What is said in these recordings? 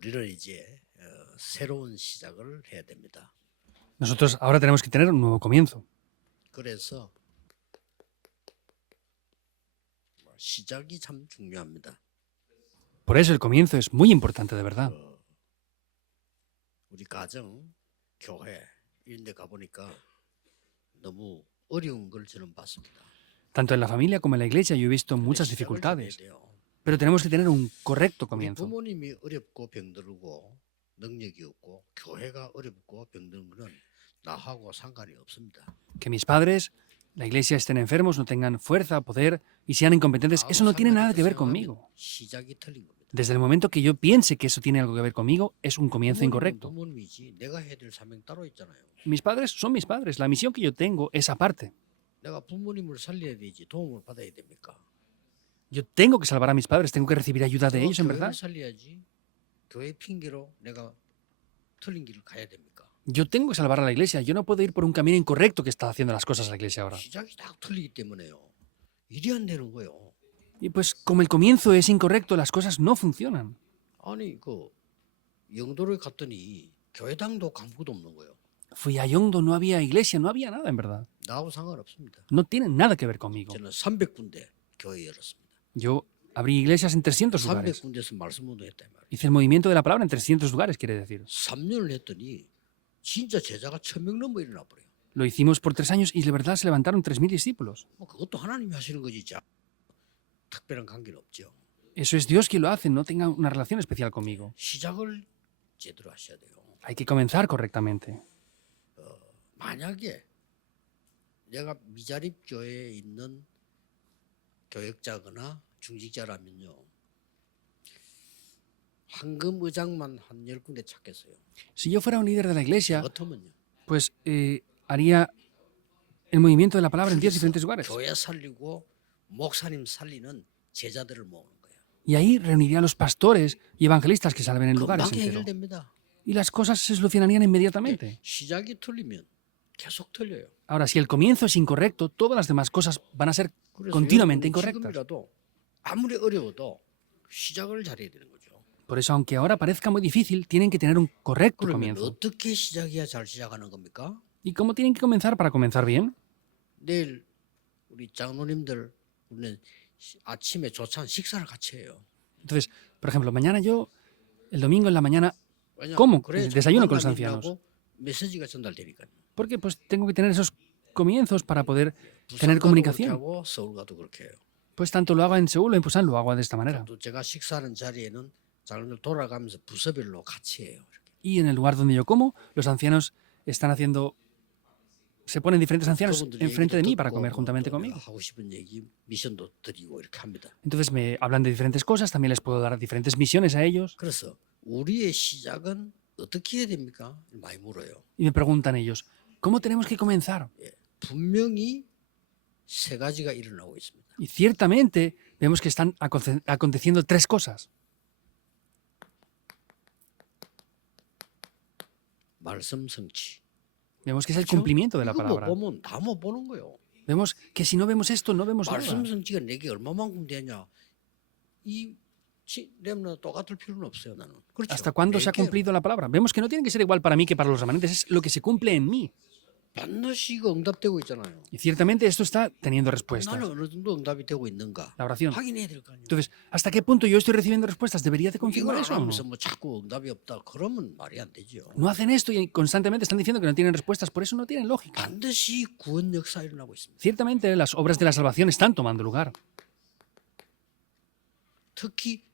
우리는 이제 새로운 시작을 해야 됩니다. Nosotros ahora tenemos que tener un nuevo comienzo. 그래서 시작이 참 중요합니다. Por eso el comienzo es muy importante, de verdad. 우리 가정, 교회 이런 데 가보니까 너무 어려운 걸 저는 봤습니다. Tanto en la familia como en la iglesia yo he visto 근데 muchas 시작을 잘해야 dificultades, 돼요. pero tenemos que tener un correcto 우리 comienzo. 부모님이 어렵고 병들고 능력이 없고 교회가 어렵고 병드는 거는 나하고 상관이 없습니다. Que mis padres, la iglesia estén enfermos, no tengan fuerza, poder y sean incompetentes, eso no tiene nada que ver conmigo. 시작이 틀린 겁니다. Desde el momento que yo piense que eso tiene algo que ver conmigo, es un comienzo incorrecto. 부모님이지 내가 해야 될 사명 따로 있잖아요. Mis padres son mis padres, la misión que yo tengo es aparte. 내가 부모님을 살려야 되지 도움을 받아야 됩니까? Yo tengo que salvar a mis padres, tengo que recibir ayuda de ellos, en verdad. 교회를 살려야지 교회 핑계로 내가 틀린 길을 가야 됩니까? Yo tengo que salvar a la iglesia, yo no puedo ir por un camino incorrecto que está haciendo las cosas la iglesia ahora. 시작이 딱 틀리기 때문에요. 일이 안 되는 거예요. Y pues como el comienzo es incorrecto, las cosas no funcionan. 아니 영도를 갔더니 교회당도 아무것도 없는 거예요. Fui a Yongdo, no había iglesia, no había nada, en verdad. 나하고 상관없습니다. No tienen nada que ver conmigo. 저는 300군데 교회 열었습니다. Yo abrí iglesias en 300 lugares. 300군데서 말씀 운동했단 말이에요. Hice el movimiento de la palabra en 300 lugares, quiere decir. 3년을 했더니 진짜 제자가 1000명 넘어 일어나 버려요. Lo hicimos por 3 años y de verdad se levantaron 3.000 discípulos. 뭐 그것도 하나님이 하시는 거지. 특별한 관계는 없죠. Eso es Dios quien lo hace, no tenga una relación especial conmigo. 시작을 제대로 하셔야 돼요. Hay que comenzar correctamente. 만약에 내가 미자립 교회에 있는 교역자거나 중직자라면요. 황금 의장만 한 10군데 찾겠어요. Si yo fuera un líder de la iglesia, 어떠면요. pues haría el movimiento de la palabra en 10 diferentes lugares. 교회 살리고 목사님 살리는 제자들을 모으는 거예요. Y ahí reuniría a los pastores y evangelistas que salven en lugares 금방 enteros. 해결됩니다. Y las cosas se solucionarían inmediatamente. 시작이 틀리면 계속 틀려요. Ahora, si el comienzo es incorrecto, todas las demás cosas van a ser 그래서 continuamente 여러분은 incorrectas. 지금이라도 아무리 어려워도 시작을 잘해야 되는 거죠. Por eso, aunque ahora parezca muy difícil, tienen que tener un correcto 그러면 comienzo. 어떻게 시작해야 잘 시작하는 겁니까? ¿Y cómo tienen que comenzar para comenzar bien? 내일 우리 장로님들 우리는 아침에 조찬 식사를 같이 해요. Entonces, por ejemplo, mañana yo, el domingo en la mañana, 왜냐하면 ¿cómo? 그래야 Desayuno con los 장로님하고 ancianos. 메시지가 전달되니까요. Porque pues tengo que tener esos comienzos para poder 부산 tener 가도 그렇게 comunicación. 하고 서울 가도 그렇게 해요. Pues tanto lo hago en Seúl o en Busan, lo hago de esta manera. 또 제가 식사하는 자리에는 장로님들 돌아가면서 부서별로 같이 해요. 이렇게. Y en el lugar donde yo como, los ancianos están haciendo... Se ponen diferentes ancianos 그분들 enfrente de 얘기도 mí para 듣고 comer 또 juntamente 내가 conmigo. 하고 싶은 얘기 미션도 드리고 이렇게 합니다. Entonces me hablan de diferentes cosas, también les puedo dar diferentes misiones a ellos. 그래서 우리의 시작은 어떻게 해야 됩니까? 많이 물어요. Y me preguntan ellos, ¿cómo tenemos que comenzar? 분명히 세 가지가 일어나고 있습니다. Y ciertamente vemos que están aconteciendo 3 cosas. 말씀 성취. Vemos que es el 그렇죠? cumplimiento de la 이거 못 palabra. 보면 다 못 보는 거예요. Vemos que si no vemos esto, no vemos 말씀 nada. 성취가 내게 얼마만큼 되냐? 이 렘너 똑같을 필요는 없어요, 나는. 그렇죠? ¿Hasta cuándo se ha 내게 cumplido la palabra? Vemos que no tiene que ser igual para mí que para los remanentes, es lo que se cumple en mí. 반드시 이거 응답되고 있잖아요. Y ciertamente esto está teniendo respuestas. 나는 어느 정도 응답이 되고 있는가? La oración. 확인해야 될 거 아니에요. Entonces, ¿hasta qué punto yo estoy recibiendo respuestas? ¿Debería de 이걸 confirmar 안 eso o no? 하면서 뭐 자꾸 응답이 없다. 그러면 말이 안 되죠. No hacen esto y constantemente están diciendo que no tienen respuestas, por eso no tienen lógica. 반드시 구원 역사 일어나고 있습니다. Ciertamente las obras de la salvación están tomando lugar. 특히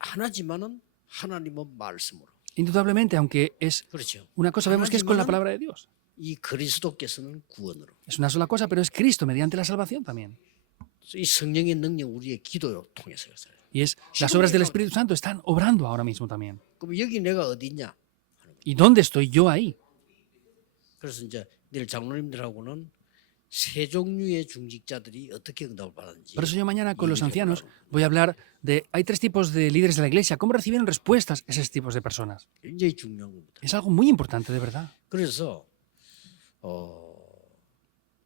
하나지만은 하나님은 말씀으로. Indudablemente, aunque es 그렇죠. una cosa, vemos que es con la 하나지만은 palabra de Dios. 이 그리스도께서는 구원으로. Es una sola cosa, pero es Cristo mediante la salvación también. 이 성령의 능력 우리의 기도로 통해서 했어요. Y es las obras del Espíritu Santo están obrando ahora mismo también. 그럼 여기 내가 어디냐? ¿Y dónde estoy yo ahí? 그래서 이제 내일 장로님들하고는 세 종류의 중직자들이 어떻게 응답을 받았는지. Por eso yo mañana con los 얘기를 ancianos 해보라고. voy a hablar de... Hay 3 tipos de líderes de la iglesia. ¿Cómo recibieron respuestas esos tipos de personas? 굉장히 중요한 겁니다. Es algo muy importante, de verdad. 그래서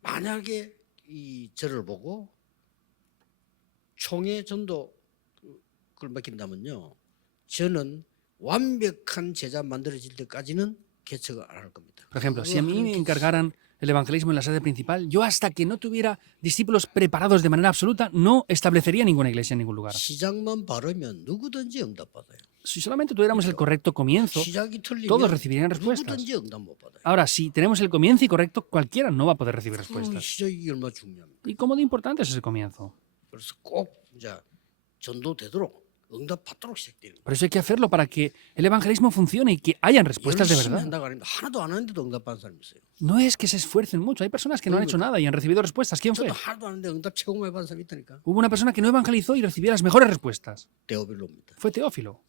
만약에 이 저를 보고 총회 전도 그걸 맡긴다면요. 저는 완벽한 제자 만들어질 때까지는 개척을 안 할 겁니다. Por ejemplo, si a 그거 mí 하는 me 게 encargaran el evangelismo en la sede principal, yo hasta que no tuviera discípulos preparados de manera absoluta, no establecería ninguna iglesia en ningún lugar. 시작만 바르면 누구든지 응답받아요. Si solamente tuviéramos el correcto comienzo, 시작이 todos 틀리면 recibirían respuestas. 누구든지 응답 못 받아요. Ahora, si tenemos el comienzo incorrecto, cualquiera no va a poder recibir 그 respuestas. 시작이 얼마나 중요합니까? ¿Y cómo de importante es ese comienzo? 그래서 꼭 이제 전도되도록 응답 받도록 시작되는 거예요. Por eso hay que hacerlo para que el evangelismo funcione y que hayan respuestas de 열심히 verdad. 한다고 하는데 하나도 안 하는데도 응답받는 사람이 있어요. No es que se esfuercen mucho. Hay personas que no han hecho nada y han recibido respuestas. ¿Quién fue? 저도 하나도 안 하는데 응답 최고 많이 받은 사람이 있다니까. Hubo una persona que no evangelizó y recibió las mejores respuestas. 데오빌로입니다. Fue Teófilo.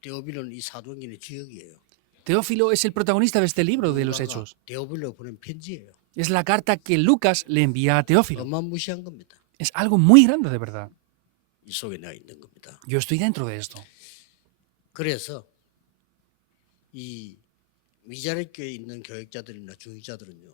데오빌로는 이 사도행전의 주역이에요. Teófilo es el protagonista de este libro de los Hechos. 데오빌로 보낸 편지예요. Es la carta que Lucas le envía a Teófilo. 어마무시한 겁니다. Es algo muy grande de verdad. 이 속에 내가 있는 겁니다. Yo estoy dentro de esto. 그래서 이 위자력 교회에 있는 교육자들이나 중직자들은요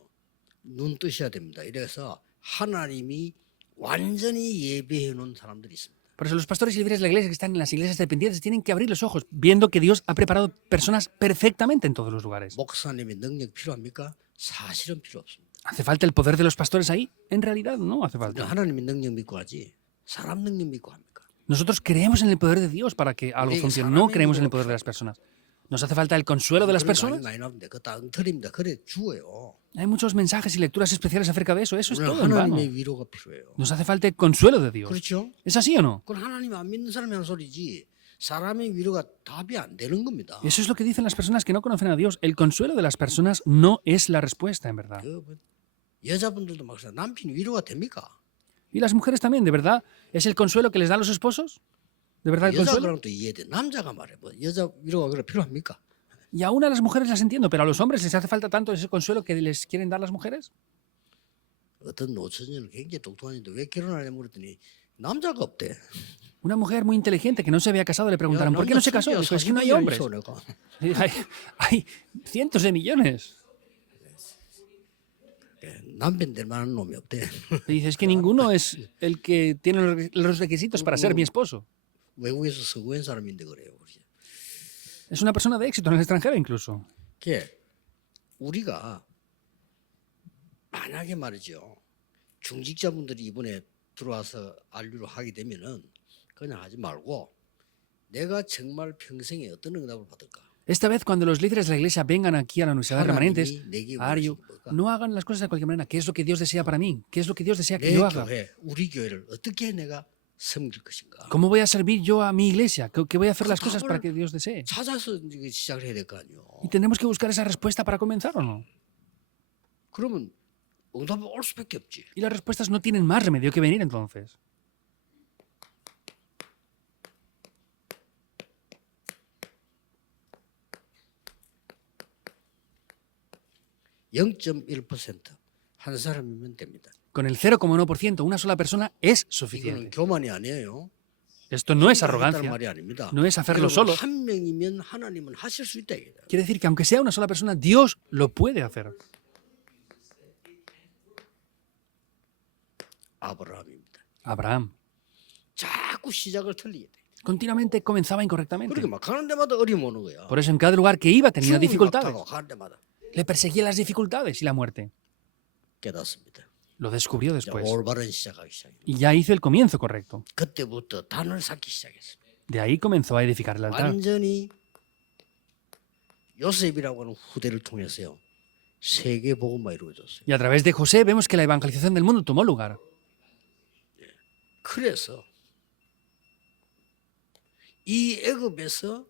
눈 뜨셔야 됩니다. 이래서 하나님이 완전히 예배해 놓은 사람들이 있습니다. Por eso los pastores y líderes de la iglesia que están en las iglesias dependientes tienen que abrir los ojos, viendo que Dios ha preparado personas perfectamente en todos los lugares. 목사님의 능력 필요합니까? 사실은 필요 없습니다. ¿Hace falta el poder de los pastores ahí? En realidad no hace 우리는 falta. 하나님의 능력 믿고 하지 사람 능력 믿고 합니까? Nosotros creemos en el poder de Dios para que algo 우리에게 funcione. No 사람의 creemos en el 힘으로 poder de las personas. ¿Nos hace falta el consuelo de las 그런 거 personas? 많이 나오는데 그거 다 엉터리입니다. 그래 죽어요. Hay muchos mensajes y lecturas especiales acerca de eso. Eso es 우리는 todo en vano. 하나님의 위로가 필요해요. Nos hace falta el consuelo de Dios. 그렇죠? ¿Es así o no? 그건 하나님 안 믿는 사람이 하는 소리지 사람의 위로가 답이 안 되는 겁니다. Eso es lo que dicen las personas que no conocen a Dios. El consuelo de las personas no es la respuesta, en verdad. 그 여자분들도 막 남편 위로가 됩니까? Y las mujeres también, ¿de verdad? ¿Es el consuelo que les dan los esposos? ¿De verdad el 여자 consuelo? 그럼 또 이해돼. 남자가 말해 뭐 여자 위로가 그래 필요합니까? Y aún a las mujeres las entiendo, pero a los hombres les hace falta tanto ese consuelo que les quieren dar las mujeres. 어떤 노처녀는 굉장히 똑똑한데 왜 결혼하냐 물었더니 남자가 없대. Una mujer muy inteligente que no se había casado le preguntaron, ¿por qué no se casó? Dijo, es que no hay hombres. Hay cientos de millones. 남편 될 만한 놈이 없대. Y dice, es que ninguno es el que tiene los requisitos para ser mi esposo. 외국에서 서구한 사람인데 그래요. Es una persona de éxito en el extranjero incluso. 그게 우리가 만약에 말이죠. 중직자분들이 이번에 들어와서 안류를 하게 되면은 그냥 하지 말고 내가 정말 평생에 어떤 응답을 받을까? Esta vez, cuando los líderes de la iglesia vengan aquí a la Universidad de Remanentes, 하나님이 내게 a Ario, 원하시는 뭘까? no hagan las cosas de cualquier manera. ¿Qué es lo que Dios desea para mí? ¿Qué es lo que Dios desea que 내 yo haga? 교회, 우리 교회를 어떻게 내가 섬길 것인가? ¿Cómo voy a servir yo a mi iglesia? ¿Qué voy a hacer las cosas para que Dios desee? 찾아서 이제 시작을 해야 될 거 아니에요. Y tenemos que buscar esa respuesta para comenzar, ¿o no? 그러면 응답이 올 수밖에 없지. Y las respuestas no tienen más remedio que venir entonces. 한 사람이면 됩니다. Con el 0,1%, una sola persona es 이거는 suficiente. 교만이 아니에요. Esto no es 하겠다는 arrogancia. 말이 아닙니다. No es hacerlo 여러분, solo. 한 명이면 하나님은 하실 수 있다 이거예요. Quiere decir que aunque sea una sola persona, Dios lo puede hacer. 아브라함입니다. Abraham 자꾸 시작을 틀리게 돼. continuamente comenzaba incorrectamente. 그렇게 막 가는 데마다 어려움 오는 거야. Por eso en cada lugar que iba tenía 죽음이 막 dificultades. 타고 가는 데마다 Le perseguían las dificultades y la muerte. 깨닫습니다. Lo descubrió 이제 después. 올바른 시작하기 시작합니다. Y ya hizo el comienzo correcto. 그때부터 단을 쌓기 시작했습니다. De ahí comenzó a edificar el altar. 완전히 요셉이라고 하는 후대를 통해서요. 세계 복음화 이루어졌어요. Y a través de José vemos que la evangelización del mundo tomó lugar. 그래서 이 애굽에서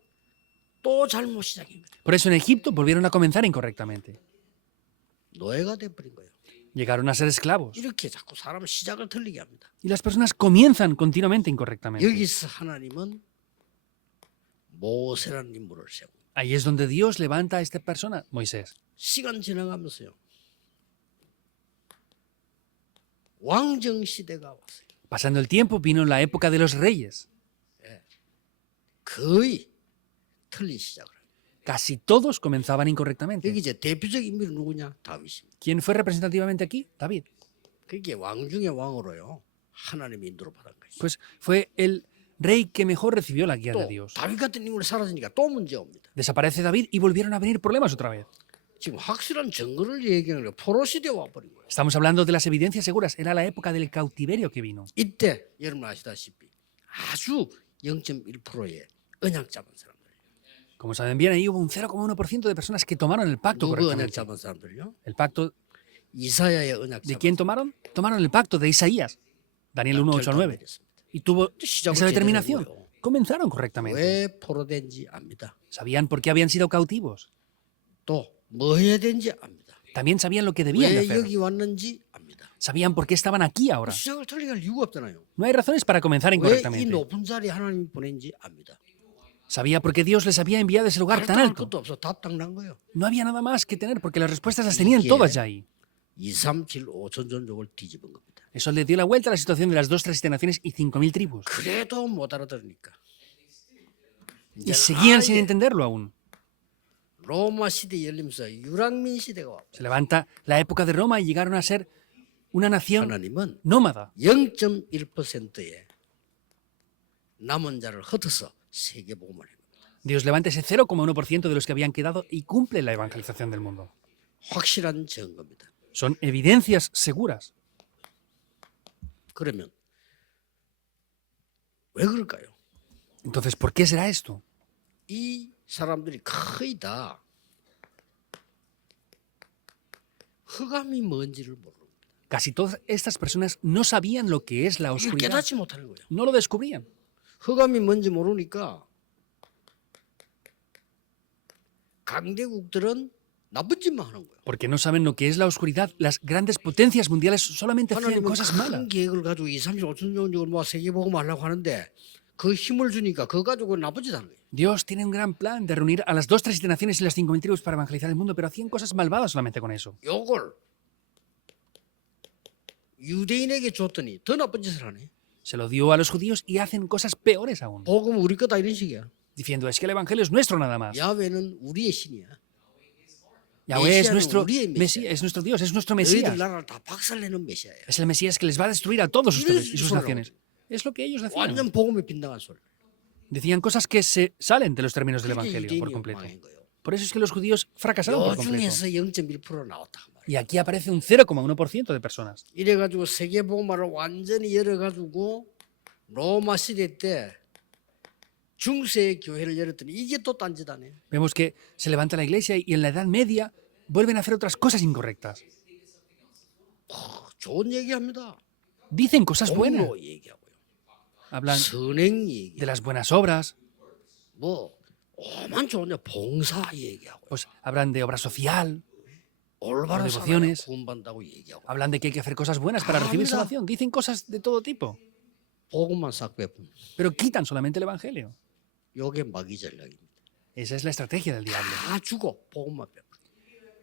또 잘못 시작인 거죠. Por eso en Egipto volvieron a comenzar incorrectamente. 노예가 돼버린 거예요. Llegaron a ser esclavos. 이렇게 자꾸 사람 시작을 틀리게 합니다. Y las personas comienzan continuamente incorrectamente. 여기서 하나님은 모세라는 인물을 세우고 Ahí es donde Dios levanta a esta persona, Moisés. 시간 지나가면서요. 왕정 시대가 왔어요. Pasando el tiempo vino la época de los reyes. 거의 틀린 시작을 해요. Casi todos comenzaban incorrectamente. 여기 이제 대표적 인물이 누구냐? 다윗입니다. ¿Quién fue representativamente aquí? David. 그게 왕 중의 왕으로요. 하나님의 인도를 받은 거죠. Pues fue el rey que mejor recibió la guía de 또 Dios. 다윗 같은 인물이 사라지니까 또 문제 옵니다. Desaparece David y volvieron a venir problemas otra vez. 지금 확실한 증거를 얘기하는 거예요. 포로 시대 와버린 거예요. Estamos hablando de las evidencias seguras. Era la época del cautiverio que vino. 이때 여러분 아시다시피 아주 0.1%의 언약 잡은 사람들. Como saben bien, ahí hubo un 0,1% de personas que tomaron el pacto 누구 언약 correctamente. 잡은 사람들요? ¿El pacto 이사야의 언약 de 잡은 quién tomaron? Tomaron el pacto de Isaías. Daniel 1, 8 al 9. Y tuvo 시작을 esa 제대로 determinación. 했고요. Comenzaron correctamente. 왜 포로된지 압니다. Sabían por qué habían sido cautivos. 또 뭐 해야 되는지 압니다. También sabían lo que debían de 왜 hacer. 여기 왔는지 압니다. Sabían por qué estaban aquí ahora. 시작을 틀리게 할 이유가 없잖아요. No hay razones para comenzar 왜 이 incorrectamente. 높은 자리에 하나님이 보낸지 압니다. Sabía por qué Dios les había enviado a ese lugar tan 갈등할 alto. 것도 없어. 답딱 난 거예요. No había nada más que tener porque las respuestas las tenían 이게 todas ya ahí. 2, 3, 7, 5천 종족을 뒤집은 겁니다. Eso le dio la vuelta a la situación de las 2 3 naciones y 5.000 tribus. 그래도 못 알아들으니까. Y seguían sin entenderlo aún. 로마 시대 열리면서 유랑민 시대가 와. Se levanta la época de Roma y llegaron a ser una nación 하나님은 nómada. 0.1%의 남은 자를 흩어서 세계 복음을 해요. Dios levanta ese 0,1% de los que habían quedado y cumple la evangelización del mundo. 확실한 증거입니다. Son evidencias seguras. 그러면 왜 그럴까요? Entonces, ¿por qué será esto? 이 사람들이 거의 다 흑암이 뭔지를 모릅니다. Casi todas estas personas no sabían lo que es la 이걸 oscuridad. 깨닫지 못하는 거예요. No lo descubrían. 흑암이 뭔지 모르니까 강대국들은 나쁜 짓만 하는 거예요. Porque no saben lo que es la oscuridad. Las grandes potencias mundiales solamente hacían 하나님은 cosas malas. 큰 계획을 가지고 2, 35천 종족을 모아 세계복음 하려고 하는데 그 힘을 주니까 그거 가지고 나쁜 짓 하는 거예요. Dios tiene un gran plan de reunir a las 2 3 naciones y las 5.000 tribus para evangelizar el mundo, pero hacían cosas malvadas solamente con eso. 요걸 유대인에게 줬더니 더 나쁜 짓을 하네. Se lo dio a los judíos y hacen cosas peores aún. 복음 우리 거다 이런 식이야. Diciendo, es que el evangelio es nuestro nada más. 야훼는 우리의 신이야. Yahweh es Mesías, nuestro 우리의 Mesías, es nuestro Dios, es nuestro 너희들 Mesías. 나라를 다 박살내는 메시아야. Es el Mesías que les va a destruir a todos ustedes y sus Eso naciones. Es lo que ellos decían. 완전 복음에 빗나간 소리. Decían cosas que se salen de los términos del 그게 evangelio por 유대인이 completo. 망한 거예요. Por eso es que los judíos fracasaron 요 por completo. 중에서 0.1% 나왔다. 그 말이야. Y aquí aparece un 0,1% de personas. 이래가지고 세계복음화를 완전히 열어가지고 로마 시대 때 중세 교회를 열었더니 이게 또 딴짓하네. Vemos que se levanta la iglesia y en la Edad Media vuelven a hacer otras cosas incorrectas. 좋은 얘기합니다. Dicen cosas buenas. 공로 얘기하고요. Hablan 선행 de 얘기. las buenas obras, 뭐 오만 좋은데 봉사 얘기하고 pues hablan de obra social, 올바른 las 사람을 devociones. 구원받는다고 얘기하고 hablan de que hay que hacer cosas buenas para recibir Habla. salvación. Dicen cosas de todo tipo, 복음만 싹 빼뿐. pero quitan solamente el evangelio. 요게 마귀 전략입니다. Esa es la estrategia del diablo. 다 주고 복음만 빼.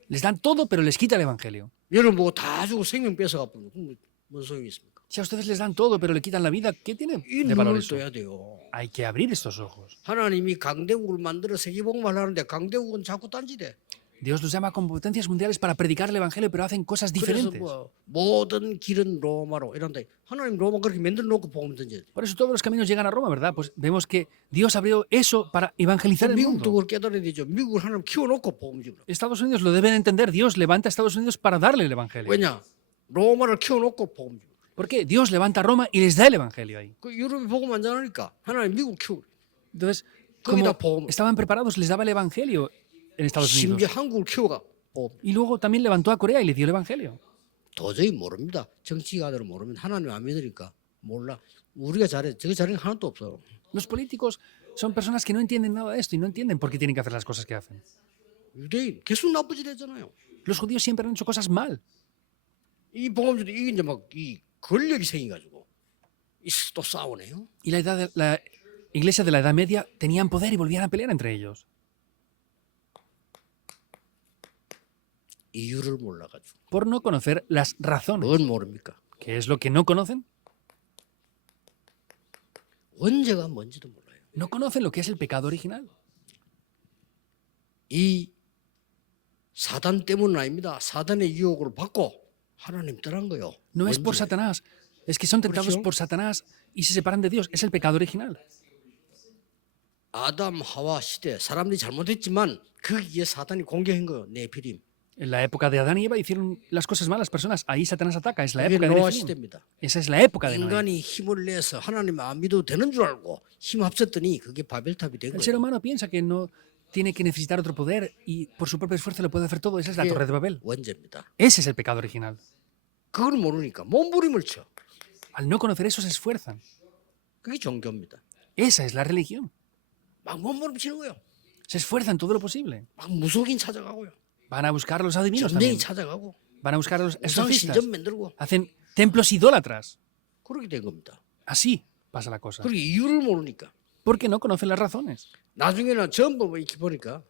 Les dan todo, pero les quita el evangelio. 여러분 보고 다 주고 생명 뺏어가 버리면 그럼 뭔 소용이 있습니까? Si a ustedes les dan todo, pero le quitan la vida, ¿qué tiene 이 de valor 눈을 eso? 떠야 돼요. Hay que abrir estos ojos. 하나님이 강대국을 만들어 세계복음을 하는데 강대국은 자꾸 딴짓해. Dios los llama con potencias mundiales para predicar el evangelio, pero hacen cosas 그래서 diferentes. 뭐 모든 길은 로마로 이런데 하나님 로마 그렇게 만들어 놓고 복음 던져야 돼. Por eso todos los caminos llegan a Roma, ¿verdad? Pues vemos que Dios abrió eso para evangelizar el 미국도 mundo. 그걸 깨달아야 되죠. 미국을 하나님 키워놓고 복음 주라. Estados Unidos lo deben entender. Dios levanta a Estados Unidos para darle el evangelio. 왜냐? 로마를 키워놓고 복음 주라. ¿Por qué? Dios levanta a Roma y les da el evangelio ahí. 그 유럽이 복음 안 잘하니까 하나님 미국 키워. Entonces, 거기다 como 복음. estaban preparados, les daba el evangelio en Estados Unidos. 심지어 한국을 키워가 복음. Y luego también levantó a Corea y le dio el evangelio. 도저히 모릅니다. 정치가들은 모르면 하나님 안 믿으니까 몰라. 우리가 잘해. 저거 잘하는 게 하나도 없어. Los políticos son personas que no entienden nada de esto y no entienden por qué tienen que hacer las cosas que hacen. 유대인 계속 나쁜 짓 했잖아요. Los judíos siempre han hecho cosas mal. 이 복음주도 이게 이제 막 이 권력이 생겨가지고 또 싸우네요. Y la iglesia de la Edad Media tenían poder y volvían a pelear entre ellos. 이유를 몰라가지고. Por no conocer las razones. 뭔 모릅니까? ¿Qué es lo que no conocen? 원죄가 뭔지도 몰라요. No conocen lo que es el pecado original. 이 사단 때문은 아닙니다. 사단의 유혹을 받고 하나님 떠난 거요. No es por 원죄. Satanás. Es que son tentados 그렇죠? por Satanás y se separan de Dios. Es el pecado original. 아담 하와 시대 사람들이 잘못했지만 거기에 사단이 공격한 거예요. 네피림. En la época de Adán y Eva hicieron las cosas malas personas. Ahí Satanás ataca. Es la 그게 época de 노아 Nefilim. 시대입니다. Esa es la época de Noé. 인간이 힘을 내서 하나님 안 믿어도 되는 줄 알고 힘 합쳤더니 그게 바벨탑이 된 El ser 거예요. humano piensa que no tiene que necesitar otro poder y por su propio esfuerzo lo puede hacer todo. Esa es la Torre de Babel. 원죄입니다. Ese es el pecado original. 그걸 모르니까 몸부림을 쳐. Al no conocer eso se esfuerzan. 그게 종교입니다. Esa es la religión. 막 몸부림 치는 거예요. Se esfuerzan todo lo posible. 막 무속인 찾아가고요. Van a buscar a los adivinos también. 점쟁이 찾아가고 Van a buscar a los 우상 exorcistas. 신전 만들고 Hacen templos idólatras. 그렇게 된 겁니다. Así pasa la cosa. 그리고 이유를 모르니까 Porque no conocen las razones. 나중에는 전부 뭐 이렇게 보니까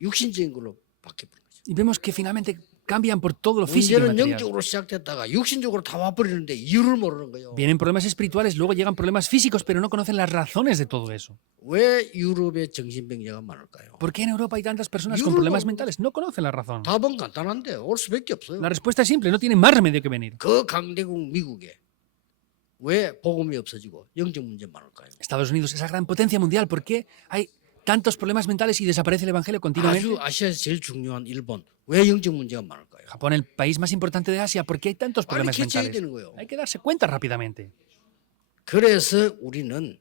육신적인 걸로 바뀌어버린 거죠. Y vemos que finalmente cambian por todo lo físico y 문제는 material. 영적으로 시작됐다가 육신적으로 다 와버리는데 이유를 모르는 거예요. Vienen problemas espirituales, luego llegan problemas físicos, pero no conocen las razones de todo eso. 왜 유럽에 정신병자가 많을까요? ¿Por qué en Europa hay tantas personas con Yo problemas no- mentales? No conocen la razón. 답은 간단한데 올 수밖에 없어요. La respuesta es simple, no tienen más remedio que venir. 그 강대국 미국에 왜 복음이 없어지고 영적 문제 많을까요? Estados Unidos, esa gran potencia mundial, ¿por qué hay tantos problemas mentales y desaparece el Evangelio continuamente? 아주 아시아에서 제일 중요한 일본 왜 영적 문제가 많을까요? Japón, el país más importante de Asia, ¿por qué hay tantos 빨리 problemas 캐치해야 mentales? 되는 거예요. Hay que darse cuenta rápidamente. 그래서 우리는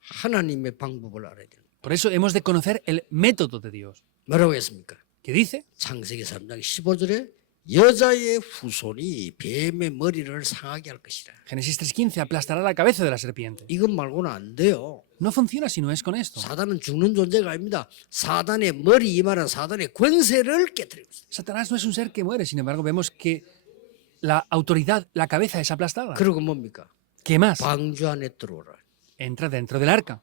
하나님의 방법을 알아야 돼요. Por eso hemos de conocer el método de Dios. 뭐라고 했습니까? ¿Qué dice? 창세기 3장 15절에 여자의 후손이 뱀의 머리를 상하게 할 것이라. Génesis 3:15, aplastará la cabeza de la serpiente. 이것 말고는 안 돼요. No funciona si no es con esto. 사단은 죽는 존재가 아닙니다. 사단의 머리 이만한 사단의 권세를 깨뜨리고 있어요. Satanás no es un ser que muere, sin embargo vemos que la autoridad, la cabeza es aplastada. 그리고 뭡니까? ¿Qué más? 방주 안에 들어오라. Entra dentro del arca.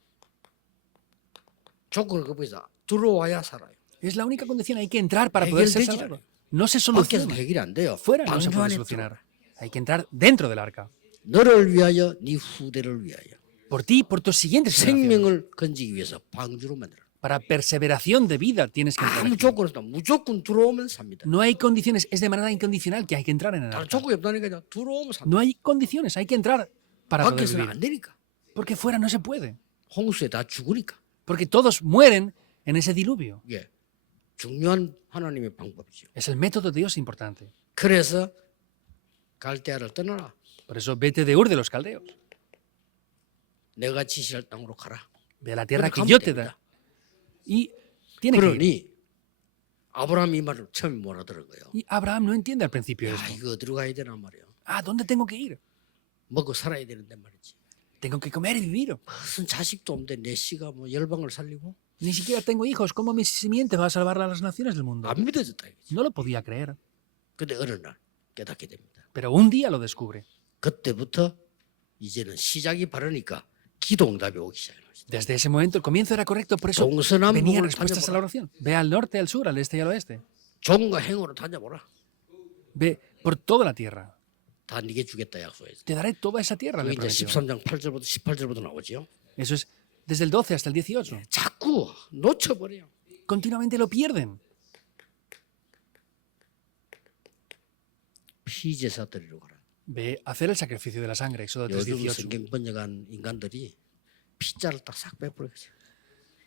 조건을 거기서 들어와야 살아요. Es la única condición, hay que entrar para poder ser 해결되지 salvado. 않아요. No se 밖에서 soluciona. 해결이 안 돼요. Fuera no se 방주 puede 안에 solucionar. 들어오라. Hay que entrar dentro del arca. 너를 위하여 네 후대를 위하여 Por ti, por tus siguientes generaciones. 생명을 건지기 위해서 방주로 만들어. Para perseveración de vida tienes que entrar 아무 aquí. 조건 없다. 무조건 들어오면 삽니다. No hay condiciones, es de manera incondicional que hay que entrar en el 다른 arca. 조건이 없다니까요. 들어오면 삽니다. No hay condiciones, hay que entrar para poder 밖에서는 vivir. 안 되니까. Porque fuera no se puede. 홍수에 다 죽으니까. Porque todos mueren en ese diluvio. 이게 중요한 하나님의 방법이죠. Es el método de Dios importante. 그래서 갈대아를 떠나라. Por eso vete de Ur de los caldeos. 내가 지시할 땅으로 가라. Ve a la tierra 근데 que 가면 yo te 됩니다. da. Y tiene que ir. 그러니 아브라함이 이 말을 처음에 뭐라 들은 거예요. Y Abraham no entiende al principio 야, esto. 이거 어디로 가야 되나 말이에요. Ah, ¿dónde tengo que ir? 먹고 살아야 되는데 말이지. Tengo que comer y vivir. 무슨 자식도 없는데 내 씨가 뭐 열방을 살리고 Ni siquiera tengo hijos. ¿Cómo mi simiente va a salvar a las naciones del mundo? 안 믿어졌다. 이거지. No lo podía creer. 근데 어느 날 깨닫게 됩니다. Pero un día lo descubre. 그때부터 이제는 시작이 바르니까 기도응답이 오기 시작해요. Desde ese momento el comienzo era correcto, por eso 동서남북을 venían respuestas a la 다녀보라. oración. Ve al norte, al sur, al este y al oeste. 종과 행으로 다녀보라. Ve por toda la tierra. 다 네게 주겠다 약속했어. Te daré toda esa tierra. 그게 Le 이제 prometió. 13장 8절부터 18절부터 나오죠. Eso es desde el 12 hasta el 18. 자꾸 놓쳐버려요. Continuamente lo pierden. 피제사 드리러 가라. Ve a hacer el sacrificio de la sangre. Éxodo 요즘 3:18. 성경 번역한 인간들이 피자를 딱 싹 빼버렸어요.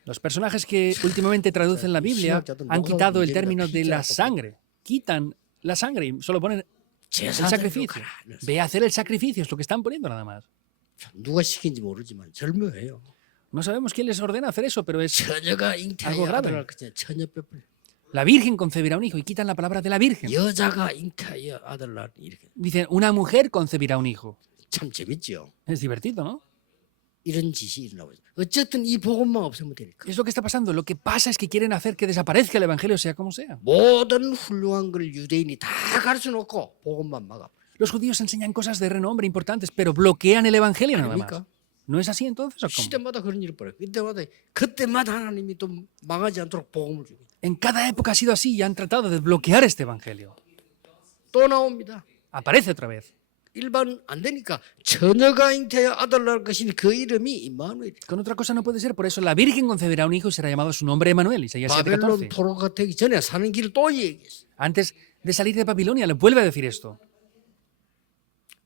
Los personajes que últimamente traducen la Biblia han quitado el término de la sangre. Quitan la sangre y solo ponen el 제사 드리러 sacrificio. 가라. 이랬어요. Ve a hacer el sacrificio, es lo que están poniendo nada más. 누가 시킨지 모르지만 절묘해요. No sabemos quién les ordena hacer eso, pero es 처녀가 algo 잉태하여 grave. 아들을 낳을 것이냐. 처녀 빼버려. la Virgen concebirá un hijo y quitan la palabra de la Virgen. 여자가 잉태하여 아들을 낳을 이렇게. Dicen, una mujer concebirá un hijo. 참 재밌죠. Es divertido, ¿no? 이런 짓이 일어나고 있어요. 어쨌든 이 복음만 없으면 되니까. Es lo que está pasando. Lo que pasa es que quieren hacer que desaparezca el Evangelio, sea como sea. 모든 훌륭한 걸 유대인이 다 가르쳐 놓고 복음만 막아. Los judíos enseñan cosas de renombre importantes, pero bloquean el Evangelio nada más. 아닙니까? ¿No es así entonces o cómo? 시대마다 그런 일이 벌어요. 그때마다 하나님이 또 망하지 않도록 복음을 주고 En cada época ha sido así y han tratado de bloquear este Evangelio. 또 나옵니다. Aparece otra vez. 일반 안 되니까 처녀가 잉태하여 아들 낳을 것이니 그 이름이 임마누엘. Con otra cosa no puede ser, por eso la Virgen concederá un hijo y será llamado su nombre Emanuel, Isaías 바벨론 7:14. 포로가 되기 전에 사는 길을 또 얘기했어. Antes de salir de Babilonia, le vuelve a decir esto.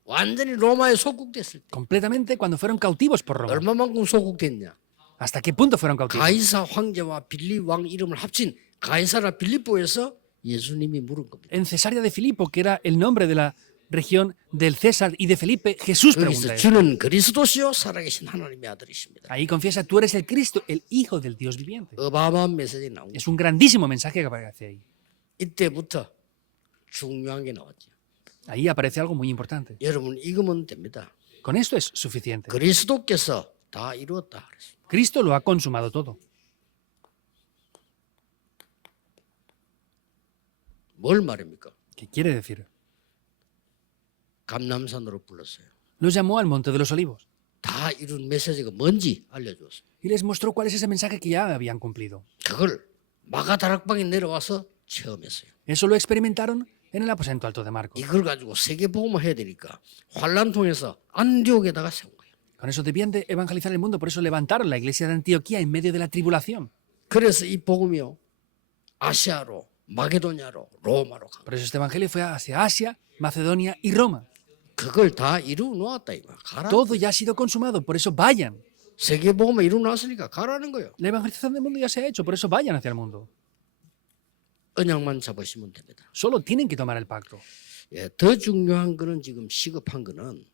완전히 로마에 속국됐을 때 Completamente cuando fueron cautivos por Roma. 얼마만큼 속국됐냐? ¿Hasta qué punto fueron cautivos? 가이사 황제와 빌립 왕 이름을 합친 가이사라 빌립보에서 예수님이 물은 겁니다. En Cesarea de Filipo, que era el nombre de la región del César y de Felipe, Jesús 여기서 pregunta eso. 주는 그리스도시요 살아계신 하나님의 아들이십니다. Ahí confiesa, tú eres el Cristo, el Hijo del Dios viviente. 어마어마한 메시지 나온 거예요. Es un grandísimo mensaje que aparece ahí. 이때부터 중요한 게 나왔죠. Ahí aparece algo muy importante. 여러분 읽으면 됩니다. Con esto es suficiente. 그리스도께서 다 이루었다 그랬어요. Cristo lo ha consumado todo. 뭘 말입니까? ¿Qué quiere decir? 감람산으로 불렀어요. Los llamó al Monte de los Olivos 다 이룬 메시지가 뭔지 알려줬어요. y les mostró cuál es ese mensaje que ya habían cumplido. 그걸 마가다락방에 내려와서 체험했어요. Eso lo experimentaron en el aposento alto de Marcos. 이걸 가지고 세계복음을 해야 되니까 환란 통해서 안디옥에다가 세운 거예요. Con eso debían de evangelizar el mundo, por eso levantaron la iglesia de Antioquía en medio de la tribulación. 그래서 이 복음이요 아시아로 마게도냐로 로마로 간 거예요. Por eso este evangelio fue hacia Asia, Macedonia y Roma. 그걸 다 이루어 놓았다 이 말. 가라. Todo ya ha sido consumado, por eso vayan. 세계복음을 이루어 놨으니까 가라는 거예요. La evangelización del mundo ya se ha hecho, por eso vayan hacia el mundo. 언약만 잡으시면 됩니다. Solo tienen que tomar el pacto. 예, 더 중요한 거는 지금 시급한 거는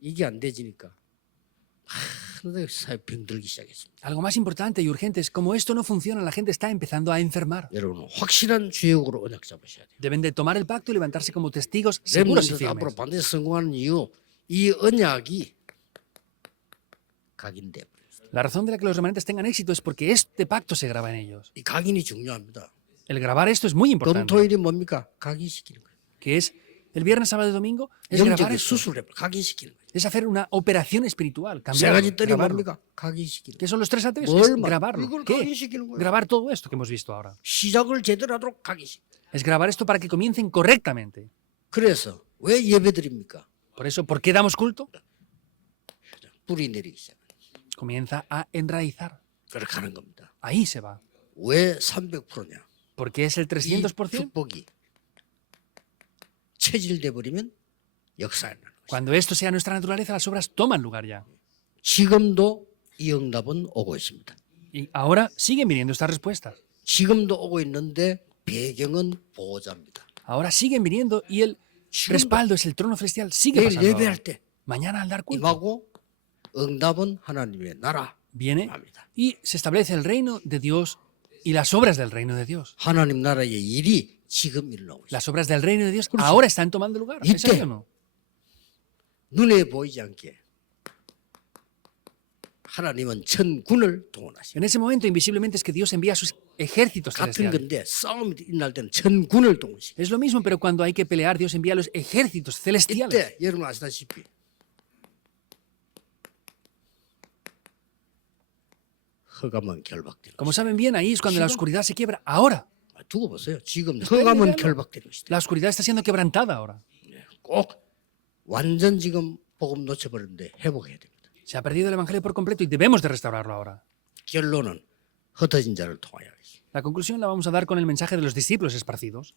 이게 안 되지니까 하나도 사회 병들기 시작했습니다. Algo más importante y urgente es, como esto no funciona, la gente está empezando a enfermar. 여러분 확실한 주역으로 언약 잡으셔야 돼요. Deben de tomar el pacto y levantarse como testigos seguros y 렘넌트 앞으로 firmes. 반드시 성공하는 이유 이 언약이 각인돼 버렸어요. La razón de la que los remanentes tengan éxito es porque este pacto se graba en ellos. 이 각인이 중요합니다. El grabar esto es muy importante. 금토일이 뭡니까? 각인시키는 거예요. Que es el viernes, sábado y domingo, es 영적인 grabar esto. 수술을 각인시키는 거예요. Es hacer una operación espiritual, 세 cambiarlo, 가지 뜰이 grabarlo. 뭡니까? 각인시키는 ¿Qué 거예요. son los tres atrios? 뭘 Es 말- grabarlo. 이걸 ¿Qué? 각인시키는 거예요. Grabar todo esto que hemos visto ahora. 시작을 제대로 하도록 각인시키는 거예요. Es grabar esto para que comiencen correctamente. 그래서 왜 예배드립니까? Por eso, ¿por qué damos culto? 뿌리 내리기 시작. Comienza a enraizar. 그렇게 하는 겁니다. Ahí se va. 왜 300%냐? ¿Por qué es el 이 300%? 축복이 체질돼 버리면 역사에 나는 거죠. Cuando esto sea nuestra naturaleza, las obras toman lugar ya. 지금도 이 응답은 오고 있습니다. Y ahora siguen viniendo estas respuestas. 지금도 오고 있는데 배경은 보호자입니다. Ahora siguen viniendo y el respaldo es el trono celestial. Sigue 내일 pasando. 예배할 ahora. 때 Mañana al dar culto 임하고 응답은 하나님의 나라 viene 합니다. y se establece el reino de Dios y las obras del reino de Dios. 하나님 나라의 일이 지금 일어나고 있습니다. Las obras del reino de Dios ahora están tomando lugar. ¿Y ¿Es así qué? o no? 눈에 보이지 않게 하나님은 천군을 동원하시고 En ese momento, invisiblemente, es que Dios envía a sus ejércitos 같은 celestiales. 건데 싸움이 일어날 때는 천군을 동원시고 Es lo mismo, pero cuando hay que pelear, Dios envía a los ejércitos celestiales. 이때 여러분 아시다시피 허감은 결박되는 Como 것이다. saben bien, ahí es cuando la oscuridad se quiebra. Ahora, 두고 보세요. 지금 허감은 mirando. 결박되는 것이다. la oscuridad está siendo quebrantada ahora. 꼭 완전 지금 복음 놓쳐버렸는데 회복해야 됩니다. Se ha perdido el evangelio por completo y debemos de restaurarlo ahora. 결론은 흩어진 자를 통하여 하겠습니다. La conclusión la vamos a dar con el mensaje de los discípulos esparcidos.